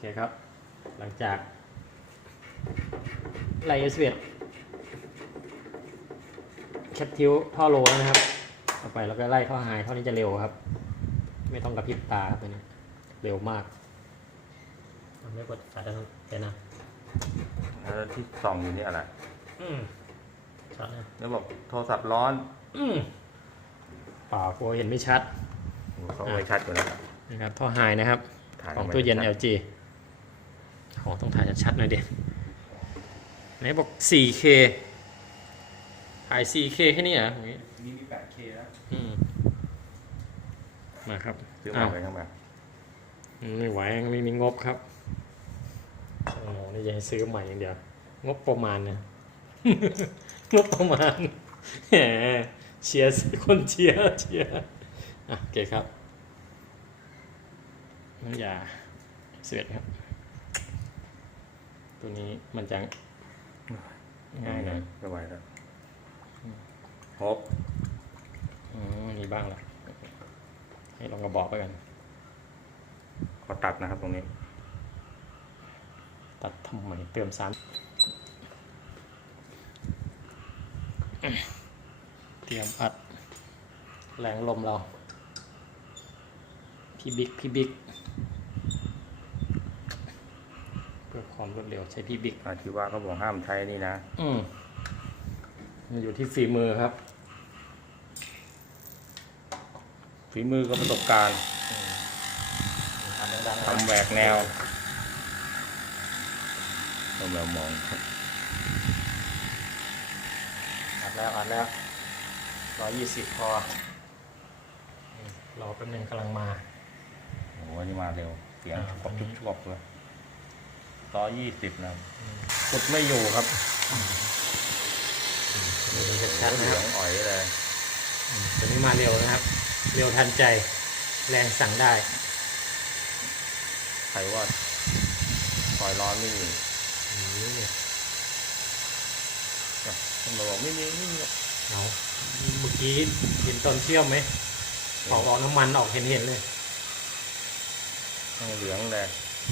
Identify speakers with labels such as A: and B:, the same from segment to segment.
A: ครับหลังจากไล่S11แคปทิวท่อโลแล้วนะครับต่อไปเราก็ไล่ท่อไฮท่อนี้จะเร็วครับไม่ต้องกระพริบตาครับตัวนี้เร็วมากไม่กดสายได้เห็นนะ
B: แล้วที่ส่องอยู่นี่อะไร
A: ชัดนะ
B: แล้วบอกโทรศัพท์ร้อน
A: เปล่าโฟเห็นไม่ชัด
B: เขาไว้ชัดกว่านั้น
A: นะครับท่อไฮนะครับของตู้เย็น LG ของต้องถ่ายชัดๆหน่อยดิไหนบอก 4K ถ่าย 4K แค่นี้เหรอมี
B: 8K แล้ว
A: มาครับ
B: ซื้อมาไปข้างมา
A: ไม่ไหวไม่มีงบครับโอ้โหนี่ยังซื้อใหม่อย่างเดียวงบประมาณนะงบประมาณแหมเชียร์คนเชียร์โอเคครับน้ำยาเสร็จครับตัวนี้มันจะง่ายนะ
B: ไม่ไหวแล้วครบ
A: มีบ้างแล้วให้ลองกระบอกไปกัน
B: ขอตัดนะครับตรงนี้
A: ตัดทำไมเติมซ้ำเตรียมอัดแรงลมเราพี่บิ๊กเพื่อความรวดเร็วใช้พี่บิ๊ก
B: ที่ว่าเขาบอกห้ามใช้นี่นะ
A: มันอยู่ที่ฝีมือครับ
B: ฝีมือกับประสบการณ์ทำแหวกแนวต้องแบบมอง
A: อัดแล้ว120พอรอแป๊บนึงกำลังมา
B: โอ้นี่มาเร็วเสียงกบชุบเลย120นะ
A: กดไม่อยู่ครับ
B: ชัดๆนะครับอ่อยเลย
A: ตัวนี้มาเร็วนะครับเร็วทันใจแรงสั่งได้
B: ใครว่าคอยร้อนไม่มีตำรวจไม่มี
A: เอาเมื่อกี้เห็นตอนเชื่อมไหมออกน้ำมันออกเห็นเลย
B: เหลืองเลย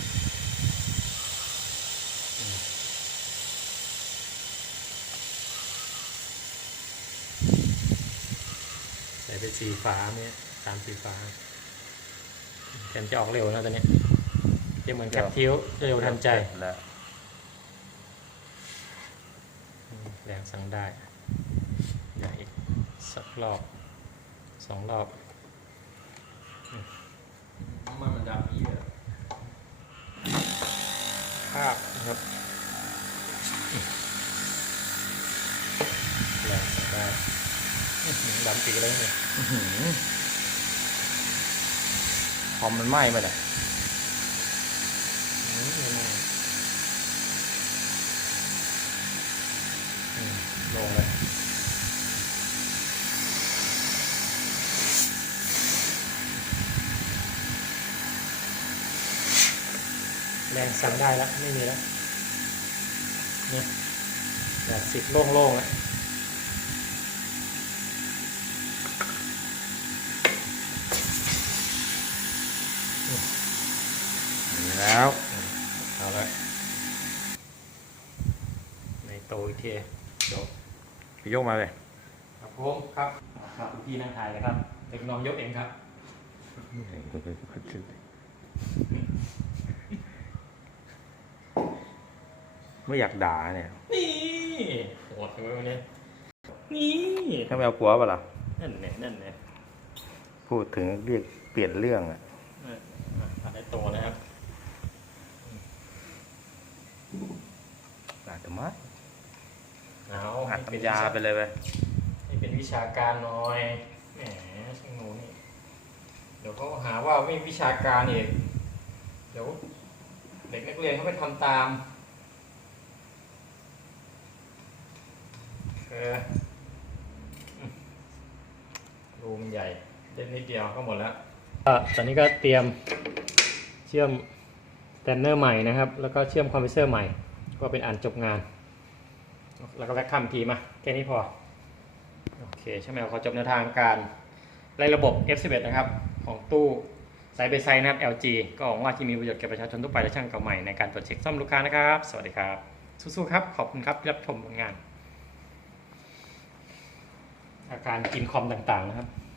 A: ใส่ไปสีฟ้าเนี่ยตามสีฟ้าแกนจะออกเร็วนะตอนนี้จะเหมือนแคปทิวเร็วทันใจแรงสั่งได้อย่าอีกสักรอบ2 รอบ
B: มันดำอีกเลย
A: ภาพนะครับแรงสั่งได้ดำปีเลยเนี่ย
B: พอมันไหม้ไปเนี่ย
A: ลงเลยแรงสั่งได้แล้วไม่มีแล้วเนี่ย80โล่งๆแล้ว
B: แล้ว
A: เอาละในโตอีกทีจบ
B: พี่ยกมาเลย
A: ครับผมครับพี่นั่งถ่ายเลยครับเด็กน้องยกเองครับ
B: ไม่อยากด่าเนี่ย
A: นี่โหดจังเลยวันนี้นี่
B: ถ้าไม่เอากลัวป่ะล่ะ
A: นั่นเนี่ย
B: พูดถึงเรียกเปลี่ยนเรื่องอ่ะ
A: ในโตนะครับ
B: อาจจะมัด
A: เอา
B: อัดปัญญาไปเลยไป
A: ให้เป็นวิชาการหน่อยแหมช่างหนูนี่เดี๋ยวเขาหาว่าไม่วิชาการอีกเดี๋ยวเด็กนักเรียนเขาไปทำตามรูมันใหญ่เล่นนิดเดียวก็หมดแล้วตอนนี้ก็เตรียมเชื่อมแตนเนอร์ใหม่นะครับแล้วก็เชื่อมคอมเพรสเซอร์ใหม่ก็เป็นอันจบงานแล้วก็แวะคำทีมาแค่นี้พอโอเคใช่ไหมขอจบแนวทางการไล่ระบบ F11 นะครับของตู้ไซส์ไปไซส์นะครับ LG ก็หวังว่าที่มีประโยชน์แก่ประชาชนทั่วไปและช่างเก่าใหม่ในการตรวจเช็คซ่อมลูกค้านะครับสวัสดีครับสู้ๆครับขอบคุณครับที่รับชมผลงาน อาการกินคอมต่างๆนะครับ